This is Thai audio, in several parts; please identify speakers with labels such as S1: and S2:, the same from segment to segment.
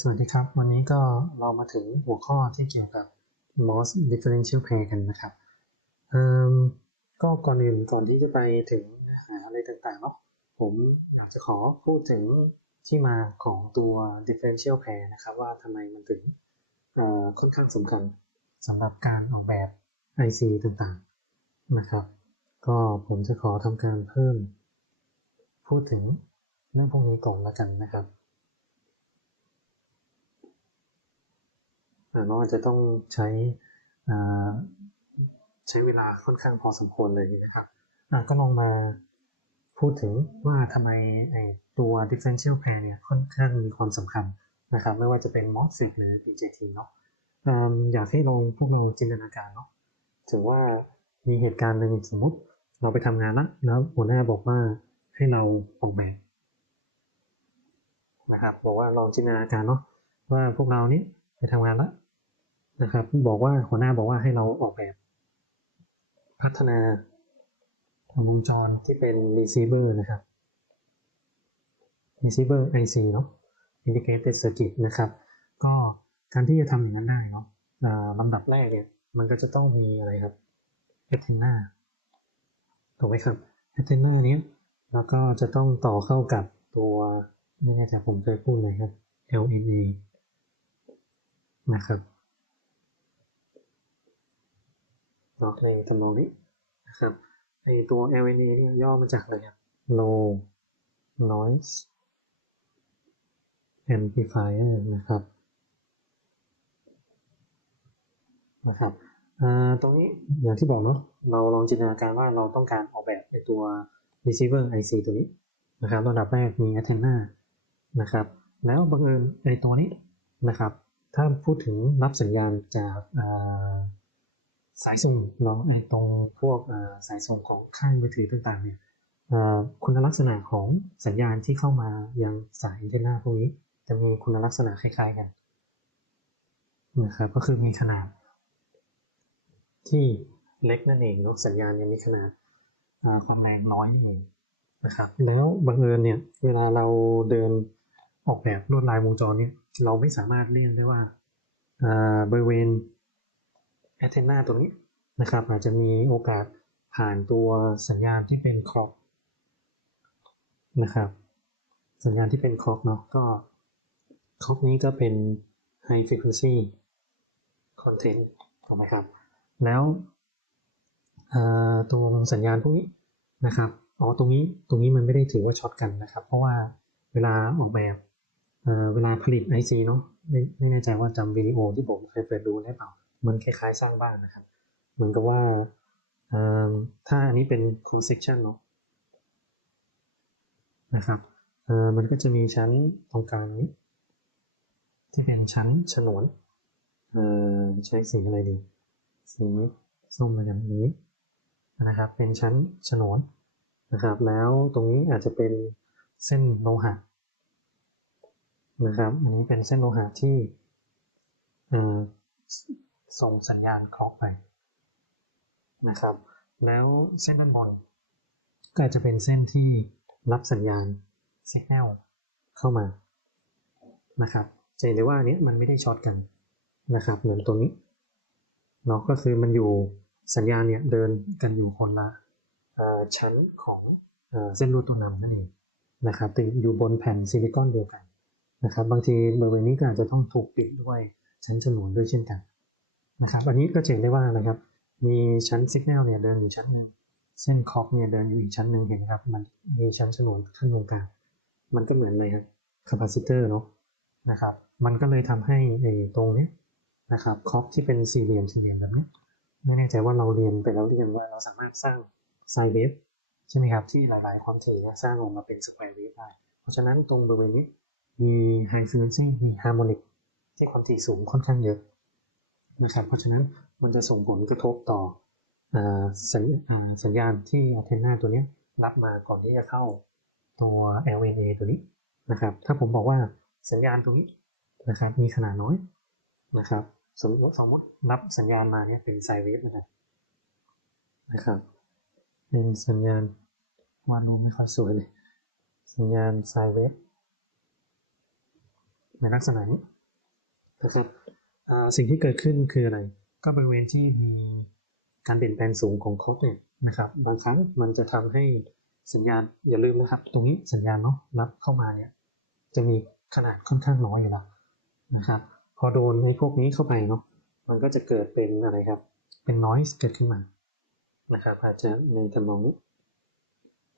S1: สวัสดีครับ วันนี้ก็เรามาถึงหัวข้อที่เกี่ยวกับ MOS differential pair กันนะครับก็ก่อนอื่นก่อนที่จะไปถึงเนื้อหาอะไรต่างๆเนาะผมอยากจะขอพูดถึงที่มาของตัว differential pair นะครับ ว่าทำไมมันถึงค่อนข้างสำคัญสำหรับการออกแบบ IC ต่างๆนะครับ ก็ผมจะขอทำการเพิ่ม พูดถึงเรื่องพวกนี้ก่อนละกันนะครับ อ่า น้องอาจจะต้องใช้ใช้เวลาค่อนข้างพอสมควรเลยนะครับก็ลองมาพูดถึงว่าทำไมไอตัว differential pair เนี่ยค่อนข้างมีความสำคัญนะครับ ไม่ว่าจะเป็น MOSFET หรือ BJT เนาะอยากให้ลองพวกเราจินตนาการเนาะถึงว่ามีเหตุการณ์หนึ่งสมมติเราไปทำงานละแล้วหัวหน้าบอกว่าให้เราออกแบบนะครับ บอกว่าลองจินตนาการเนาะว่าพวกเรานี้ไปทำงานละ นะครับ บอกว่าหัวหน้าบอกว่าให้เราออกแบบ พัฒนาวงจรที่เป็น receiver นะครับ receiver IC เนาะ integrated circuit นะครับ ก็การที่จะทำอย่างนั้นได้เนาะลำดับแรกเนี่ย มันก็จะต้องมีอะไรครับ antenna ถูกไหมครับ antenna เนี้ยแล้วก็จะต้องต่อเข้ากับตัวไม่แน่ใจผมเคยพูดไหมครับ LNA นะครับ เนาะในตำนองนี้นะครับไอตัว LNA เนี่ยย่อมาจากอะไรครับ low noise amplifier นะครับนะครับอ่าตรงนี้อย่างที่บอกเนาะเราลองจินตนาการว่าเราต้องการออกแบบไอตัว receiver IC ตัวนี้นะครับระดับแรกมี antenna นะครับแล้วบังเอิญไอตัวนี้นะครับ ถ้าพูดถึงรับสัญญาณจากอ่า สายส่งเนาะไอตรงพวกสายส่งของค่ายมือถือต่างๆเนี่ยคุณลักษณะของสัญญาณที่เข้ามายังสายแอนเทอร์เนนาพวกนี้ จะมีคุณลักษณะคล้ายๆกันนะครับก็คือมีขนาด ที่เล็กนั่นเองเนาะสัญญาณยังมีขนาดความแรงน้อยนี่เองนะครับแล้วบังเอิญเนี่ยเวลาเราเดินออกแบบลวดลายวงจรเนี่ยเราไม่สามารถเลี่ยงได้ว่าบริเวณ แอนเทนนาตัวนี้นะครับ อาจจะมีโอกาสผ่านตัวสัญญาณที่เป็นคล็อกนะครับ สัญญาณที่เป็นคล็อกเนาะก็คล็อกนี้ก็เป็น high frequency content ถูกไหมครับ แล้วอ่าตรงสัญญาณพวกนี้นะครับอ๋อตรงนี้ตรงนี้มันไม่ได้ถือว่าช็อตกันนะครับ เพราะว่าเวลาออกแบบเอ่อเวลาผลิต IC เนาะไม่แน่ใจว่าจำวิดีโอที่ผมเคยเปิดดูได้เปล่า มันคล้ายๆ สร้างบ้านนะครับ เหมือนกับว่าถ้าอันนี้เป็น cross section เนาะนะครับมันก็จะมีชั้นตรงกลางนี้ ที่เป็นชั้นฉนวนใช้สีอะไรดี สีส้มแล้วกันนี้นะครับ เป็นชั้นฉนวนนะครับ แล้วตรงนี้อาจจะเป็นเส้นโลหะนะครับ อันนี้เป็นเส้นโลหะที่ ส่งสัญญาณคล็อกไปนะครับ แล้วเส้นด้านบนก็อาจจะเป็นเส้นที่รับสัญญาณสัญญาณเข้ามานะครับจะเห็นได้ว่าอันนี้มันไม่ได้ช็อตกันนะครับ เหมือนตัวนี้เนาะก็คือมันอยู่สัญญาณเนี่ยเดินกันอยู่คนละเอ่อชั้นของเอ่อเส้นรูตัวนำนั่นเองนะครับติดอยู่บนแผ่นซิลิคอนเดียวกันนะครับ บางทีบริเวณนี้ก็อาจจะต้องถูกปิดด้วยชั้นฉนวนด้วยเช่นกัน นะครับ อันนี้ก็จะเห็นได้ว่านะครับ มีชั้นสัญญาณเนี่ยเดินอยู่ชั้นหนึ่งเส้นคอกเนี่ยเดินอยู่อีกชั้นหนึ่งเห็นไหมครับ มันมีชั้นฉนวนขึ้นตรงกลางมันก็เหมือนอะไรครับคาปาซิเตอร์เนาะนะครับ มันก็เลยทำให้ไอ้ตรงเนี้ยนะครับคอปที่เป็นสี่เหลี่ยมสี่เหลี่ยมแบบนี้ไม่แน่ใจว่าเราเรียนไปแล้วหรือยังว่าเราสามารถสร้างไซเวฟใช่ไหมครับ ที่หลายๆความถี่เนี่ยสร้างออกมาเป็นสแควร์เวฟได้ เพราะฉะนั้นตรงบริเวณนี้มีไฮฟ r ี q u e n c y มีฮาร์โมนิกที่ความถี่สูงค่อนข้างเยอะ นะครับ เพราะฉะนั้นมันจะส่งผลกระทบต่อสัญญาณที่อัเทนนาตัวนี้รับมาก่อนที่จะเข้าตัว LNA ตัวนี้นะครับ ถ้าผมบอกว่าสัญญาณตรงนี้นะครับ มีขนาดน้อยนะครับ สมมติสมมติรับสัญญาณมาเนี่ยเป็นไซเวฟนะครับนะครับเป็นสัญญาณวาดรูไม่ค่อยสวยเลย สัญญาณไซเวฟในลักษณะนี้นะครับ สิ่งที่เกิดขึ้นคืออะไร ก็บริเวณที่มีการเปลี่ยนแปลงสูงของคอกเนี่ยนะครับ บางครั้งมันจะทำให้สัญญาณอย่าลืมนะครับ ตรงนี้สัญญาณเนาะรับเข้ามาเนี่ยจะมีขนาดค่อนข้างน้อยอยู่แล้วนะครับ พอโดนในพวกนี้เข้าไปเนาะมันก็จะเกิดเป็นอะไรครับ เป็น noise เกิดขึ้นมานะครับอาจจะในทำนองนี้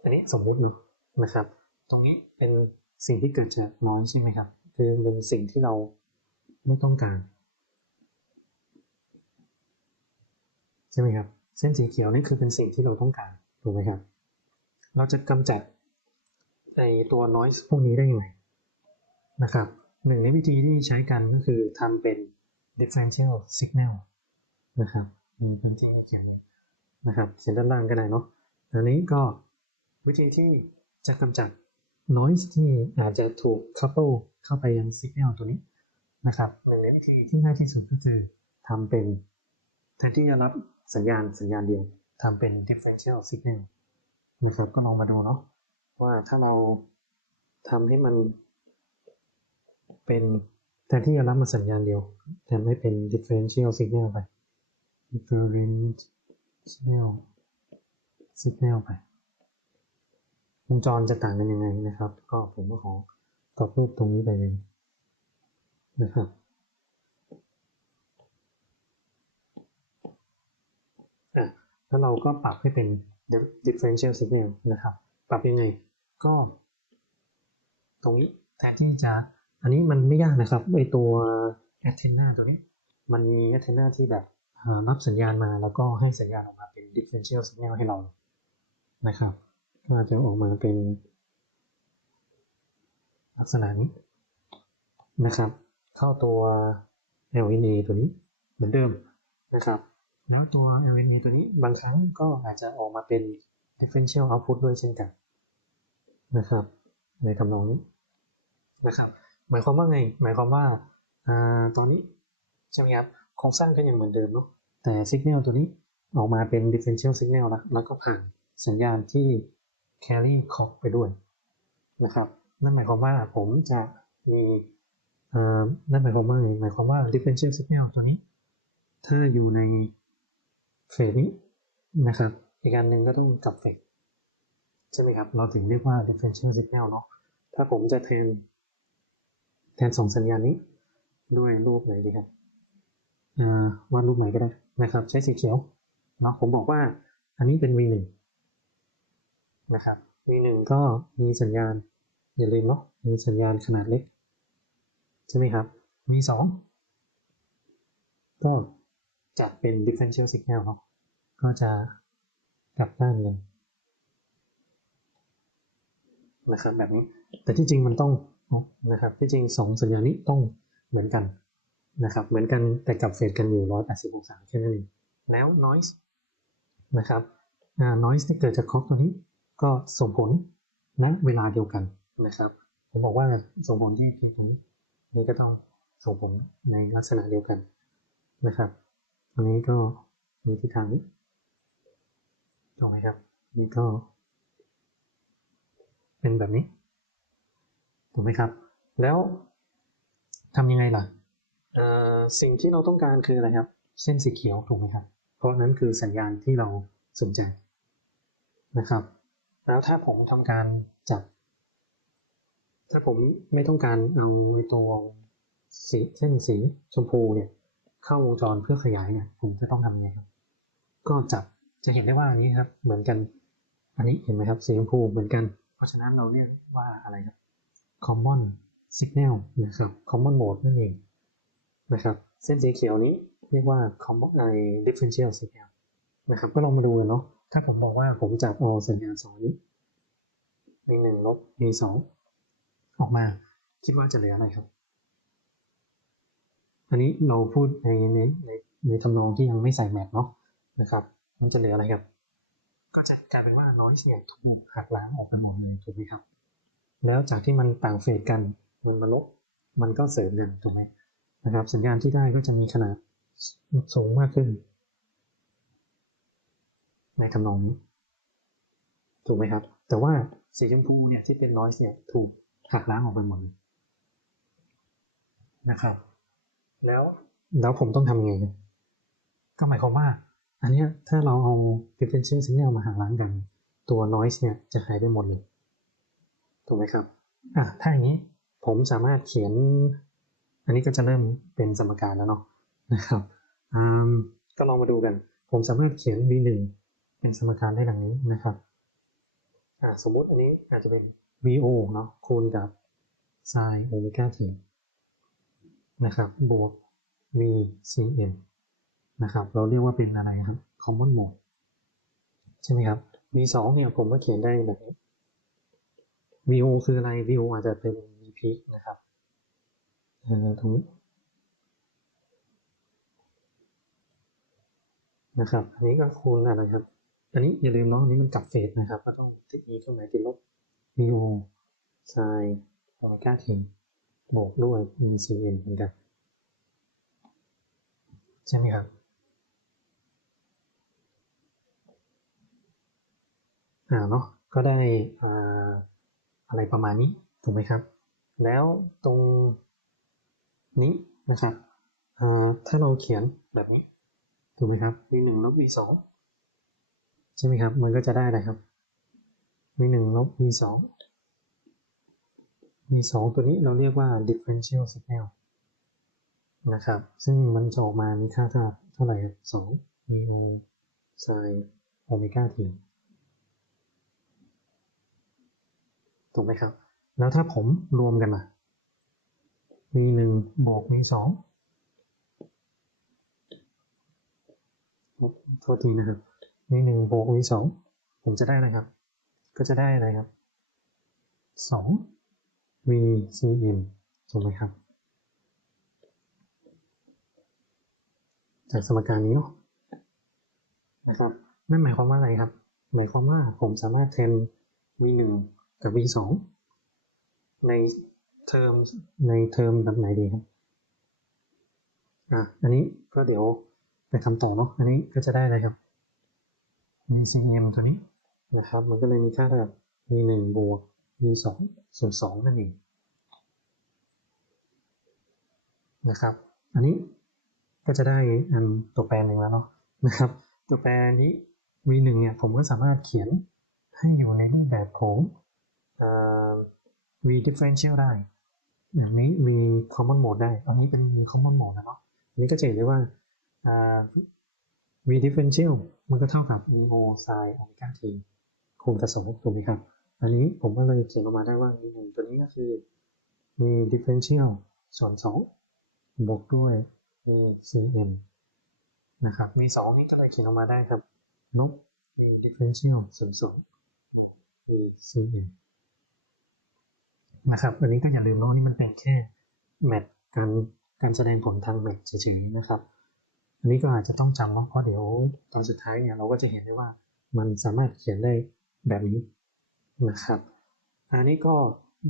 S1: อันนี้สมมุติเนาะนะครับ ตรงนี้เป็นสิ่งที่เกิดจาก noise ใช่ไหมครับ คือเป็นสิ่งที่เราไม่ต้องการ ใช่ไหมครับ เส้นสีเขียวนี่คือเป็นสิ่งที่เราต้องการถูกไหมครับ เราจะกำจัดในตัว noise พวกนี้ได้ยังไงนะครับหนึ่งในวิธีที่ใช้กันก็คือทำเป็น differential signal นะครับมีพื้นที่ให้เขียนนี้นะครับเขียนด้านล่างก็ได้เนาะอันนี้ก็วิธีที่จะกำจัด noise ที่อาจจะถูก couple เข้าไปยัง signal ตัวนี้นะครับหนึ่งในวิธีที่ง่ายที่สุดก็คือทำเป็นแทนที่จะรับ สัญญาณสัญญาณเดียวทำเป็น differential signal นะครับก็ลองมาดูเนาะว่าถ้าเราทำให้มันเป็นแทนที่จะรับมาสัญญาณเดียวแทนให้เป็น differential signal ไป differential signal ไปวงจรจะต่างกันยังไงนะครับ ก็ผมก็ขอกรอบรูปตรงนี้ไปเลยนะครับ อะ แล้วเราก็ปรับให้เป็น differential signal นะครับ ปรับยังไง ก็ ตรงนี้แทนที่จะ อันนี้มันไม่ยากนะครับไอตัว antenna ตัวนี้ มันมี antenna ที่แบบอ่ารับสัญญาณมาแล้วก็ให้สัญญาณออกมาเป็น differential signal ให้เรานะครับ ก็จะออกมาเป็น ลักษณะนี้นะครับ เข้าตัว LNA ตัวนี้เหมือนเดิมนะครับ แล้วตัว LNA ตัวนี้บางครั้งก็อาจจะออกมาเป็น differential output ด้วยเช่นกันนะครับ ในทำนองนี้นะครับ หมายความว่าไง หมายความว่าอตอนนี้ใช่ไหมครับโครงสร้างก็ยังเหมือนเดิมเนาะแต่ signal ตัวนี้ออกมาเป็น differential signal แล้วแล้วก็ผ่านสัญญาณที่ carry clock ไปด้วยนะครับนั่นหมายความว่าผมจะมีนั่นหมายความว่าไงหมายความว่า differential signal ตัวนี้ ถ้าอยู่ใน เฟสนี้นะครับ อีกอันหนึ่งก็ต้องกลับเฟสใช่ไหมครับ เราถึงเรียกว่า differential signal เนาะถ้าผมจะแทน แทนสองสัญญาณนี้ ด้วยรูปไหนดีครับอ่าวาดรูปไหนก็ได้นะครับ ใช้สีเขียวเนาะผมบอกว่าอันนี้เป็น V1 นะครับ V1 ก็มีสัญญาณ อย่าลืมเนาะมีสัญญาณขนาดเล็ก ใช่ไหมครับ V2 ก็ จัดเป็น differential signal เนาะก็จะกลับด้านเลยนะครับแบบนี้ แต่ที่จริงมันต้องนะครับ ที่จริงสองสัญญาณนี้ต้องเหมือนกันนะครับ เหมือนกันแต่กลับเฟสกันอยู่ 180 องศาแค่นั้นเอง แล้ว noise นะครับอ่า noise ที่เกิดจากคล็อกตัวนี้ ก็ส่งผลณเวลาเดียวกันนะครับ ผมบอกว่าส่งผลที่ที่ตรงนี้นี่ก็ต้องส่งผลในลักษณะเดียวกันนะครับ อันนี้ก็มีทิศทางนี้ถูกไหมครับนี่ก็ เป็นแบบนี้ถูกไหมครับ แล้วทำยังไงล่ะเอ่อสิ่งที่เราต้องการคืออะไรครับ เส้นสีเขียวถูกไหมครับ เพราะนั้นคือสัญญาณที่เราสนใจนะครับ แล้วถ้าผมทำการจับ ถ้าผมไม่ต้องการเอาไอ้ตัวสีเส้นสีชมพูเนี่ย เข้าวงจรเพื่อขยายเนี่ยผมจะต้องทำยังไงครับ ก็จับจะเห็นได้ว่าอันนี้ครับ เหมือนกัน อันนี้เห็นไหมครับสีชมพูเหมือนกัน เพราะฉะนั้นเราเรียกว่าอะไรครับ common signal นะครับ common mode นั่นเองนะครับ เส้นสีเขียวนี้เรียกว่า common differential signal นะครับก็ลองมาดูกันเนาะถ้าผมบอกว่าผมจับเอสัญญาณสองนี้มีหนึ่งลบมีสองออกมาคิดว่าจะเหลืออะไรครับ อันนี้เราพูดในในในในทำนองที่ยังไม่ใส่แมทเนาะนะครับ มันจะเหลืออะไรครับ ก็จะกลายเป็นว่า noise เนี่ยถูกหักล้างออกไปหมดเลยถูกไหมครับ แล้วจากที่มันต่างเฟสกันมันมาลบมันก็เสริมกันถูกไหมนะครับ สัญญาณที่ได้ก็จะมีขนาดสูงมากขึ้น ในทำนองนี้ ถูกไหมครับ แต่ว่าสีชมพูเนี่ยที่เป็น noise เนี่ยถูกหักล้างออกไปหมดเลยนะครับ แล้วแล้วผมต้องทำยังไงครับก็หมายความว่า อันเนี้ยถ้าเราเอา differential signal มาหารล้างกัน ตัว noise เนี่ยจะหายไปหมดเลย ถูกไหมครับ อะ ถ้าอย่างนี้ผมสามารถเขียน อันนี้ก็จะเริ่มเป็นสมการแล้วเนาะนะครับอืมก็ลองมาดูกัน ผมสามารถเขียน v 1 เป็นสมการได้ดังนี้นะครับอะสมมุติอันนี้อาจจะเป็น vo เนาะคูณกับ sin โอเมก้า t นะครับบวก v cm นะครับเราเรียกว่าเป็นอะไรครับ common mode ใช่ไหมครับ v 2 เนี่ยผมก็เขียนได้แบบนี้ vo คืออะไร vo อาจจะเป็น v peak นะครับเอ่อตรงนี้นะครับ อันนี้ก็คูณอะไรครับ อันนี้อย่าลืมเนาะอันนี้มันกลับเฟสนะครับ ก็ต้องติด e เครื่องหมายติดลบ vo sin โอเมก้า t บวกด้วย v cm เหมือนกันใช่ไหมครับอ่าเนาะก็ได้อ่าอะไรประมาณนี้ถูกไหมครับ แล้วตรงนี้นะครับอ่าถ้าเราเขียนแบบนี้ถูกไหมครับ v 1ลบ v 2ใช่ไหมครับ มันก็จะได้อะไรครับ v 1ลบ v 2 v 2ตัวนี้เราเรียกว่า differential signal นะครับ ซึ่งมันจะออกมามีค่าเท่าเท่าไหร่ครับ2 eo sin โอเมก้า t ถูกไหมครับ แล้วถ้าผมรวมกันมา v 1บวก v 2โทษทีนะครับ v 1บวก v 2ผมจะได้อะไรครับ ก็จะได้อะไรครับ2 v cm ถูกไหมครับ จากสมการนี้เนาะนะครับนั่นหมายความว่าอะไรครับ หมายความว่าผมสามารถแทน v 1 กับ v 2 ในเทอมในเทอมแบบไหนดีครับอะอันนี้ก็เดี๋ยวไปทำต่อเนาะอันนี้ก็จะได้อะไรครับ VCM ตัวนี้นะครับ มันก็เลยมีค่าเท่ากับ v 1 บวก v 2ส่วน2นั่นเองนะครับ อันนี้ก็จะได้อันตัวแปรหนึ่งแล้วเนาะนะครับ ตัวแปรนี้ v 1 เนี่ยผมก็สามารถเขียนให้อยู่ในรูปแบบของ v differential ได้อันนี้มี common mode ได้ อันนี้เป็นมี common mode นะเนาะอันนี้ก็จะเห็นได้ว่า v differential มันก็เท่ากับ vo sin omega t คูณกับ2ถูกไหมครับ อันนี้ผมก็เลยเขียนออกมาได้ว่า v 1ตัวนี้ก็คือ v differential ส่วน2บวกด้วย v cm นะครับ v 2นี่ก็เลยเขียนออกมาได้ครับลบ v differential ส่วน2 v cm นะครับ อันนี้ก็อย่าลืมนะว่านี่มันเป็นแค่แมทการการแสดงผลทางแมทเฉยๆนะครับ อันนี้ก็อาจจะต้องจำเพราะเดี๋ยวตอนสุดท้ายเนี่ยเราก็จะเห็นได้ว่ามันสามารถเขียนได้แบบนี้ นะครับ อันนี้ก็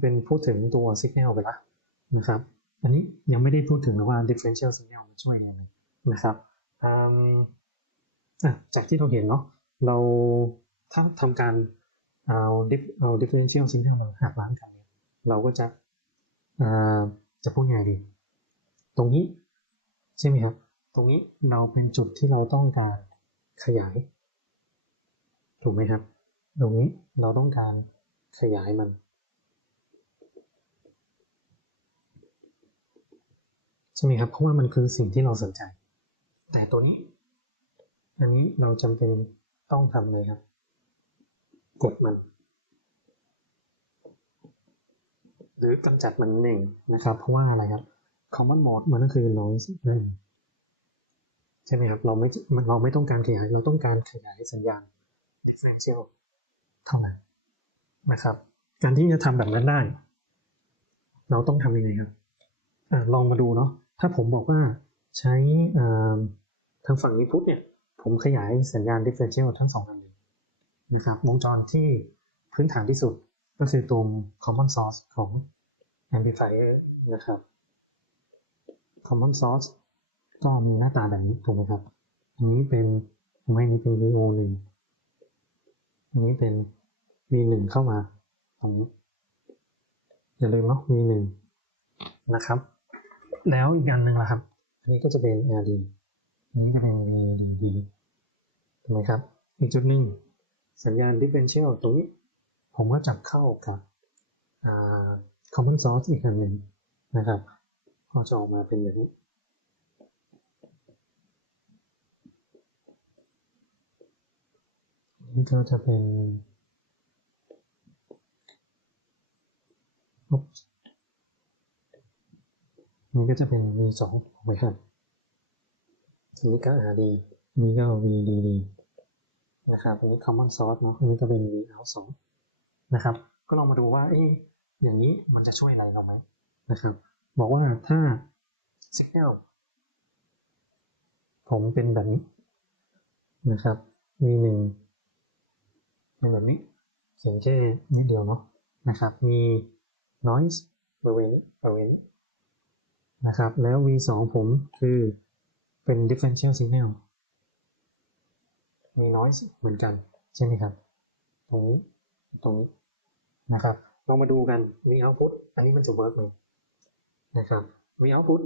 S1: เป็นพูดถึงตัว signal ไปละนะครับ อันนี้ยังไม่ได้พูดถึงว่า differential signal มันช่วยยังไงนะครับอืมอะจากที่เราเห็นเนาะเราถ้าทำการเอา dif เอา differential signal มาหักล้างกัน เราก็จะอ่าจะพูดยังไงดี ตรงนี้ใช่ไหมครับ ตรงนี้เราเป็นจุดที่เราต้องการขยาย ถูกไหมครับ ตรงนี้เราต้องการขยายมัน ใช่ไหมครับเพราะว่ามันคือสิ่งที่เราสนใจ แต่ตัวนี้ อันนี้เราจำเป็นต้องทำเลยครับ กดมัน หรือกำจัดมันเองนะครับ เพราะว่าอะไรครับ common mode มันก็คือ noise นั่นเองใช่ไหมครับ เราไม่เราไม่ต้องการขยาย เราต้องการขยายสัญญาณ differential เท่านั้นนะครับ การที่จะทำแบบนั้นได้ เราต้องทำยังไงครับอลองมาดูเนาะถ้าผมบอกว่าใช้ทางฝั่งนี้พุทเนี่ย ผมขยายสัญญาณ differential ทั้งสองอันเลยนะครับ วงจรที่พื้นฐานที่สุดก็คือตัว common source ของ amplifier นะครับ common source ก็มีหน้าตาแบบนี้ถูกไหมครับ อันนี้เป็นไม่นี้เป็น VO หนึ่งอันนี้เป็น V หนึ่งเข้ามาตรงนี้อย่าลืมเนาะ V หนึ่งนะครับ แล้วอีกอันหนึ่งละครับ อันนี้ก็จะเป็น RD อันนี้จะเป็น VDD ถูกไหมครับอีกจุดหนึ่งสัญญาณ differential ตรงนี้ ผมก็จับเข้ากับอ่า common source อีกอันหนึ่งนะครับก็จะออกมาเป็นแบบนี้นี่ก็จะเป็นอุ๊บ นี่ก็จะเป็น V2 ถูกไหมครับอันนี้ก็ RD อันนี้ก็ VDD นะครับอันนี้ common source เนาะอันนี้ก็เป็น Vout 2นะครับ ก็ลองมาดูว่าเอ๊ะอย่างนี้มันจะช่วยอะไรเราไหมนะครับ บอกว่าถ้า signal ผมเป็นแบบนี้นะครับ V1 เป็นแบบนี้ เขียนแค่นิดเดียวเนาะนะครับ มี noise บริเวณนี้บริเวณนี้นะครับ แล้ว V2 ผมคือเป็น differential signal มี noise เหมือนกัน ใช่ไหมครับ ตรงนี้ ตรงนี้นะครับเรามาดูกัน V output อันนี้มันจะ work ไหมนะครับ V output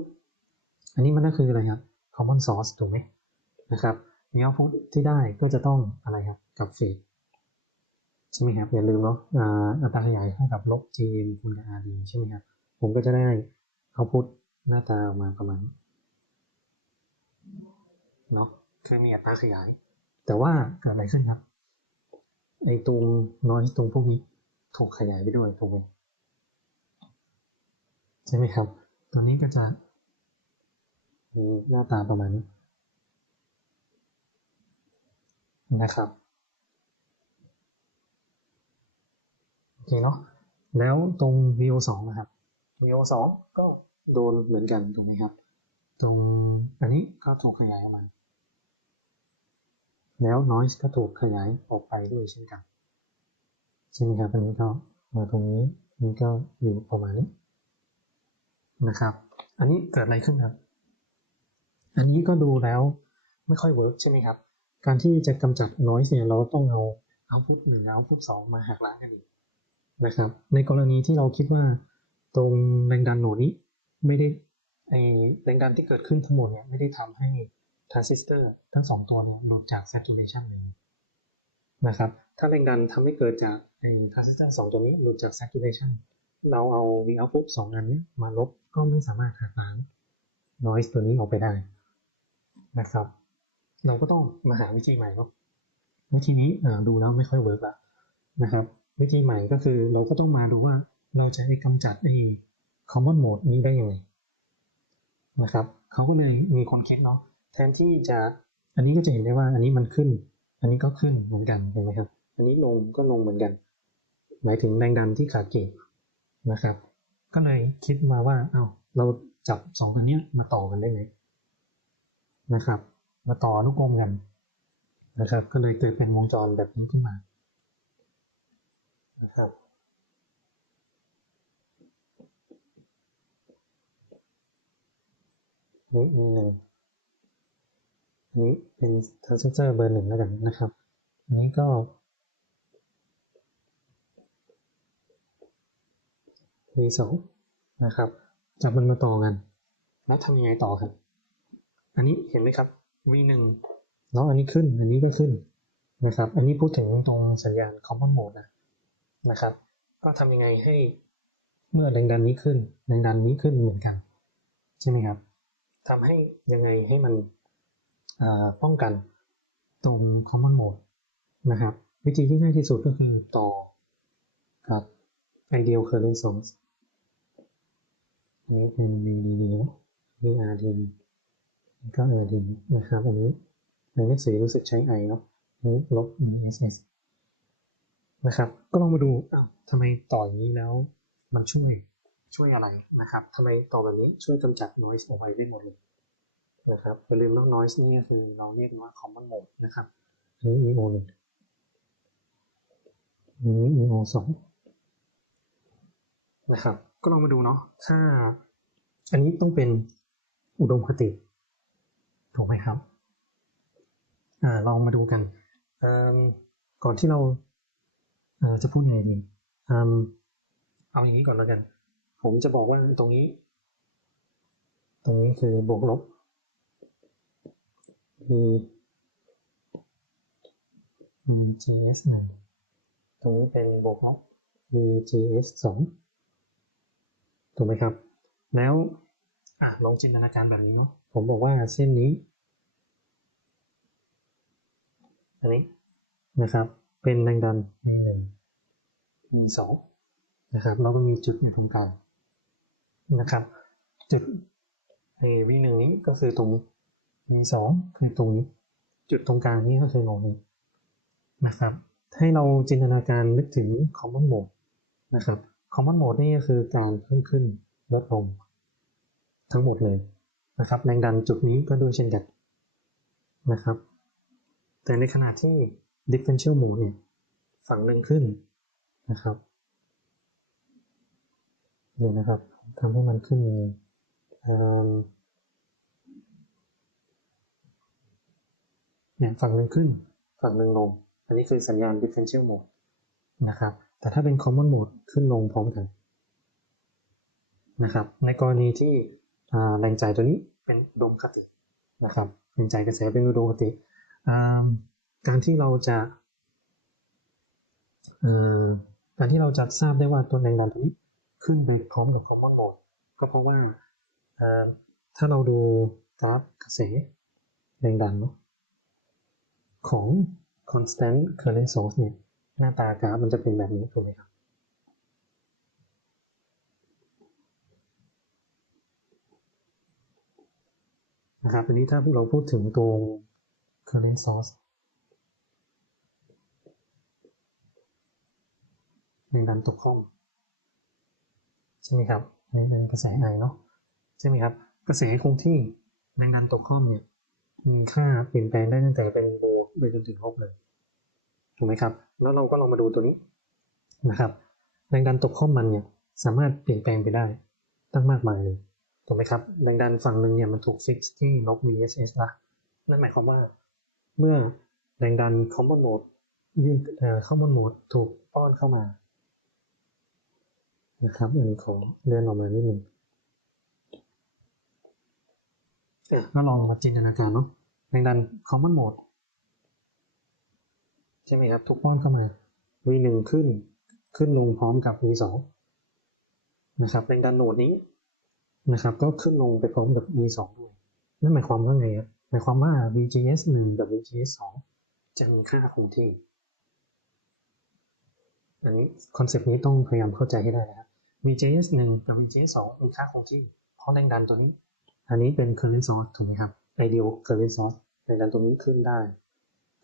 S1: อันนี้มันก็คืออะไรครับ common source ถูกไหมนะครับ V output ที่ได้ก็จะต้องอะไรครับ กับเฟส ใช่ไหมครับอย่าลืมเนาะอัตราขยายเท่ากับลบ gm คูณกับ rd ใช่ไหมครับ ผมก็จะได้ output หน้าตาออกมาประมาณเนาะคือมีอัตราขยาย แต่ว่าเกิดอะไรขึ้นครับ ไอ้ตรงน้อยตรงพวกนี้ถูกขยายไปด้วยถูกไหมใช่ไหมครับ ตัวนี้ก็จะมีหน้าตาประมาณนี้นะครับ โอเคเนาะแล้วตรง VO2 นะครับ VO2 ก็โดนเหมือนกันถูกไหมครับ ตรงอันนี้ก็ถูกขยายออกมา แล้ว noise ก็ถูกขยายออกไปด้วยเช่นกันใช่ไหมครับอันนี้ก็มาตรงนี้อันนี้ก็อยู่ประมาณนี้นะครับ อันนี้เกิดอะไรขึ้นครับ อันนี้ก็ดูแล้วไม่ค่อยเวิร์กใช่ไหมครับ การที่จะกำจัด noise เนี่ยเราต้องเอา output หนึ่ง output สองมาหักล้างกันอีก นะครับ ในกรณีที่เราคิดว่าตรงแรงดันโหนดนี้ไม่ได้ไอแรงดันที่เกิดขึ้นทั้งหมดเนี่ยไม่ได้ทำให้ทรานซิสเตอร์ทั้งสองตัวเนี่ยหลุดจาก saturation เลยนะครับ ถ้าแรงดันทำให้เกิดจากไอทรานซิสเตอร์สองตัวนี้หลุดจาก saturation เราเอา V output สองอันนี้มาลบก็ไม่สามารถหักล้าง noise ตัวนี้ออกไปได้นะครับ เราก็ต้องมาหาวิธีใหม่เนาะวิธีนี้ดูแล้วไม่ค่อยเวิร์กละนะครับ วิธีใหม่ก็คือเราก็ต้องมาดูว่าเราจะกำจัดไอ้ common mode นี้ได้ยังไงนะครับเขาก็เลยมีคนคิดเนาะแทนที่จะอันนี้ก็จะเห็นได้ว่าอันนี้มันขึ้น อันนี้ก็ขึ้นเหมือนกันเห็นไหมครับ อันนี้ลงก็ลงเหมือนกัน หมายถึงแรงดันที่ขาดเกณฑ์นะครับ ก็เลยคิดมาว่าเอา้าเราจับสองอันเนี้ยมาต่อกันได้ไหมนะครับ มาต่ออนุกรมกันนะครับ ก็เลยเกิดเป็นวงจรแบบนี้ขึ้นมา นะครับ นี้มีหนึ่งอันนี้เป็นทรานซิสเตอร์เบอร์หนึ่งแล้วกันนะครับ อันนี้ก็ V2 นะครับ จับมันมาต่อกัน แล้วทำยังไงต่อครับ อันนี้เห็นไหมครับ V1 แล้วอันนี้ขึ้น อันนี้ก็ขึ้นนะครับ อันนี้พูดถึงตรงสัญญาณ common mode นะ นะครับ ก็ทำยังไงให้เมื่อแรงดันนี้ขึ้น แรงดันนี้ขึ้นเหมือนกันใช่ไหมครับทำให้ยังไงให้มันป้องกันตรง common mode นะครับ วิธีที่ง่ายที่สุดก็คือต่อกับ ideal current source อันนี้เป็น VDD นะ VRD ก็ RD นะครับ อันนี้ในหนังสือรู้สึกใช้ I เนาะลบ VSS นะครับ ก็ลองมาดูอ้าวทำไมต่ออย่างนี้แล้ว มันช่วยช่วยอะไรนะครับทำไมต่อแบบนี้ช่วยกำจัด noise ออกไปได้หมดเลยนะครับอย่าลืมว่า noise นี่ก็คือเราเรียกว่า common mode นะครับอันนี้ EO หนึ่งอันนี้ EO สองนะครับ ก็ลองมาดูเนาะถ้า อันนี้ต้องเป็นอุดมคติ ถูกไหมครับอ่าลองมาดูกันก่อนที่เรา จะพูดไงดีเอาอย่างนี้ก่อนแล้วกัน ผมจะบอกว่าตรงนี้ ตรงนี้คือบวกลบ v vgs หนึ่งตรงนี้เป็นบวกลบ vgs สองถูกไหมครับ แล้วอะลองจินตนาการแบบนี้เนาะผมบอกว่าเส้นนี้ อันนี้นะครับ เป็นแรงดัน v หนึ่ง v สองนะครับแล้วก็มีจุดอยู่ตรงกลางนะครับ จุดไอ้ v หนึ่งนี้ก็คือตรงนี้ v สองคือตรงนี้ จุดตรงกลางนี้ก็คือตรงนี้นะครับให้เราจินตนาการนึกถึง common mode นะครับ common mode นี่ก็คือการเพิ่มขึ้นลดลงทั้งหมดเลยนะครับแรงดันจุดนี้ก็ด้วยเช่นกันนะครับ แต่ในขณะที่ differential mode เนี่ยฝั่งหนึ่งขึ้นนะครับเนี่ยนะครับทำให้มันขึ้นเนี่ยฝั่งหนึ่งขึ้นฝั่งหนึ่งลง อันนี้คือสัญญาณ differential mode นะครับ แต่ถ้าเป็น common mode ขึ้นลงพร้อมกันนะครับ ในกรณีที่แรงจ่ายตัวนี้เป็นอุดมคตินะครับแรงจ่ายกระแสเป็นอุดมคติ การที่เราจะการที่เราจะทราบได้ว่าตัวแรงดันตัวนี้ขึ้นไปพร้อมกับ common mode ก็เพราะว่าถ้าเราดูกราฟกระแสแรงดันของ constant current source เนี่ยหน้าตากราฟมันจะเป็นแบบนี้ถูกไหมครับนะครับอันนี้ถ้าเราพูดถึงตัว current source แร งดันตกข้อมใช่ไหมครับอันนี้เป็นกระแสไอเนาะใช่ไหมครับ กระแสคงที่แรงดันตกข้อมเนี่ยมีค่าเปลี่ยนแปลงได้ตั้งแต่เป็นโบไปจนถึงลบเลยถูกไหมครับ แล้วเราก็ลองมาดูตัวนี้นะครับ แรงดันตกข้อมมันเนี่ยสามารถเปลี่ยนแปลงไปได้ตั้งมากมายเลยถูกไหมครับ แรงดันฝั่งหนึ่งเนี่ยมันถูกฟิกซ์ที่ลบ VSS ละนั่นหมายความว่าเมื่อแรงดัน common mode ยื่นเอ่อ common mode ถูกป้อนเข้ามา นะครับ อันนี้ขอเลื่อนออกมานิดหนึ่งอะก็ลองมาจินตนาการเนาะแรงดัน common mode ใช่ไหมครับถูกป้อนเข้ามา V1 ขึ้น ขึ้นลงพร้อมกับ V2 นะครับแรงดันโหนดนี้นะครับ ก็ขึ้นลงไปพร้อมกับ V2 ด้วย นั่นหมายความว่าไงครับหมายความว่า VGS 1กับ VGS 2จะมีค่าคงที่ อันนี้คอนเซปต์นี้ต้องพยายามเข้าใจให้ได้นะครับ VGS 1 กับ VGS 2 มีค่าคงที่ เพราะแรงดันตัวนี้ อันนี้เป็น current source ถูกไหมครับ ideal current source แรงดันตัวนี้ขึ้นได้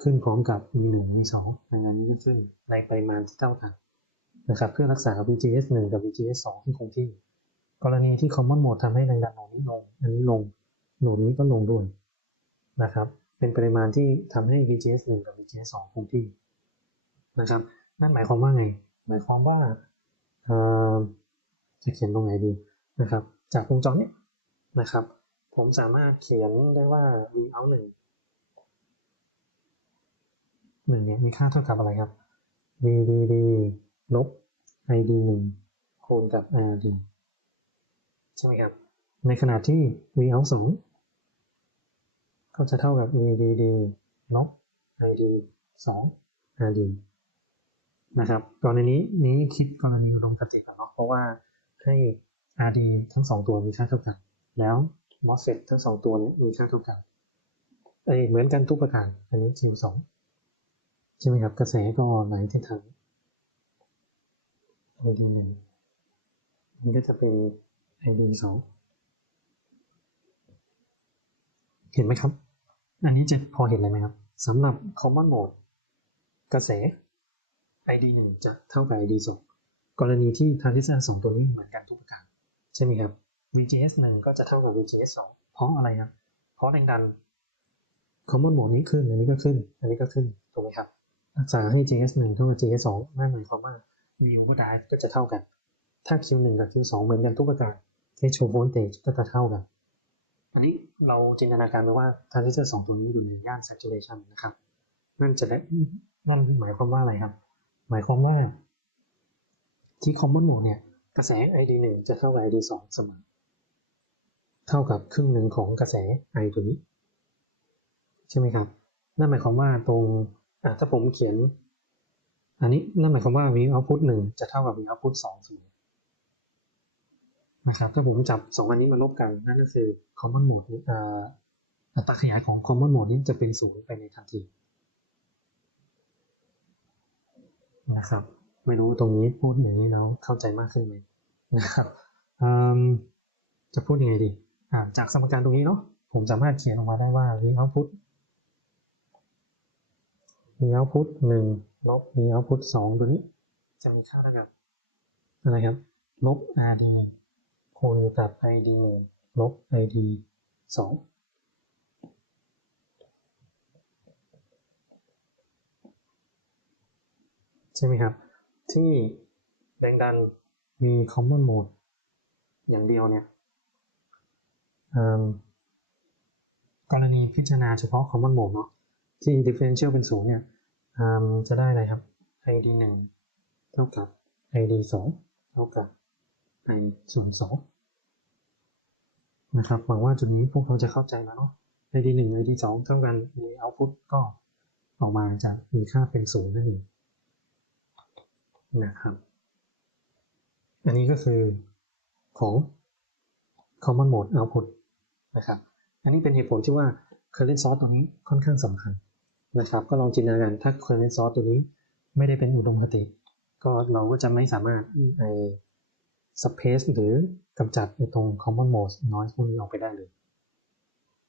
S1: ขึ้นพร้อมกับ V1 V2 แรงดันนี้ก็ขึ้นในปริมาณที่เท่ากันนะครับเพื่อรักษา VGS 1 กับ VGS 2ให้คงที่ กรณีที่ common mode ทำให้แรงดันโหนดนี้ลง อันนี้ลงโหนดนี้ก็ลงด้วยนะครับ เป็นปริมาณที่ทำให้ VGS 1 กับ VGS 2 คงที่นะครับ นั่นหมายความว่าไง หมายความว่า จะเขียนตรงไหนดีนะครับ จากวงจรเนี้ยนะครับ ผมสามารถเขียนได้ว่า V out 1หนึ่งเนี่ยมีค่าเท่ากับอะไรครับ VDD ลบ ID 1คูณกับ RD ใช่ไหมครับ ในขณะที่ V out 2ก็จะเท่ากับ VDD ลบ ID 2 RD นะครับกรณีนี้นี้คิดกรณีอุดมคติก่อนเนาะเพราะว่า ให้ RD ทั้งสองตัวมีค่าเท่ากัน แล้ว MOSFET ทั้งสองตัวนี้มีค่าเท่ากันเอ้ยเหมือนกันทุกประการ อันนี้ Q2 ใช่ไหมครับ กระแสก็ไหลที่ทาง ID หนึ่งมันก็จะเป็น ID สองเห็นไหมครับ อันนี้จะพอเห็นเลยไหมครับสำหรับ common mode กระแส ID หนึ่งจะเท่ากับ ID สอง กรณีที่ทรานซิสเตอร์สองตัวนี้เหมือนกันทุกประการใช่ไหมครับ VGS หนึ่งก็จะเท่ากับ VGS สองเพราะอะไรครับ เพราะแรงดัน common mode นี้ขึ้น อันนี้ก็ขึ้น อันนี้ก็ขึ้น ถูกไหมครับรักษาให้ JS 1เท่ากับ JS 2นั่นหมายความว่า V over drive ก็จะเท่ากัน ถ้า Q 1กับ Q 2เหมือนกันทุกประการ threshold voltage ก็จะเท่ากัน อันนี้เราจินตนาการไปว่า transistor 2ตัวนี้อยู่ในย่าน saturation นะครับ นั่นจะได้นั่นหมายความว่าอะไรครับ หมายความว่า ที่ common mode เนี่ยกระแส ID 1จะเท่ากับ ID 2เสมอ เท่ากับครึ่งหนึ่งของกระแสไอตัวนี้ ใช่ไหมครับ นั่นหมายความว่าตรงถ้าผมเขียน อันนี้นั่นหมายความว่า v output หนึ่งจะเท่ากับ v output สองเสมอนะครับถ้าผมจับสองอันนี้มาลบกันนั่นก็คือ common mode นี้อ่าอัตราขยายของ common mode นี้จะเป็นศูนย์ไปในทันทีนะครับ ไม่รู้ตรงนี้พูดอย่างนี้แล้วเข้าใจมากขึ้นไหมนะครับจะพูดยังไงดีจากสมการตรงนี้เนาะผมสามารถเขียนออกมาได้ว่า v output v output หนึ่งลบ v output สองตัวนี้ จะมีค่าเท่ากับอะไรครับ ลบ rd คูณกับ id หนึ่งลบ id สองใช่ไหมครับ ที่แรงดันมี common mode อย่างเดียวเนี่ยกรณีพิจารณาเฉพาะ common mode เนาะที่ differential เป็นศูนย์เนี่ยจะได้อะไรครับ id หนึ่งเท่ากับ id สองเท่ากับ i ส่วนสองนะครับหวังว่าจุดนี้พวกเราจะเข้าใจแล้วเนาะ id หนึ่ง id สองเท่ากันใน output ก็ออกมาจะมีค่าเป็นศูนย์นั่นเอง นะครับ อันนี้ก็คือของ common mode output นะครับ อันนี้เป็นเหตุผลที่ว่า current source ตัวนี้ค่อนข้างสำคัญนะครับ ก็ลองจินตนาการถ้า current source ตัวนี้ไม่ได้เป็นอุดมคติ ก็เราก็จะไม่สามารถไอ space หรือกำจัดไอตรง common mode noise พวกนี้ออกไปได้เลย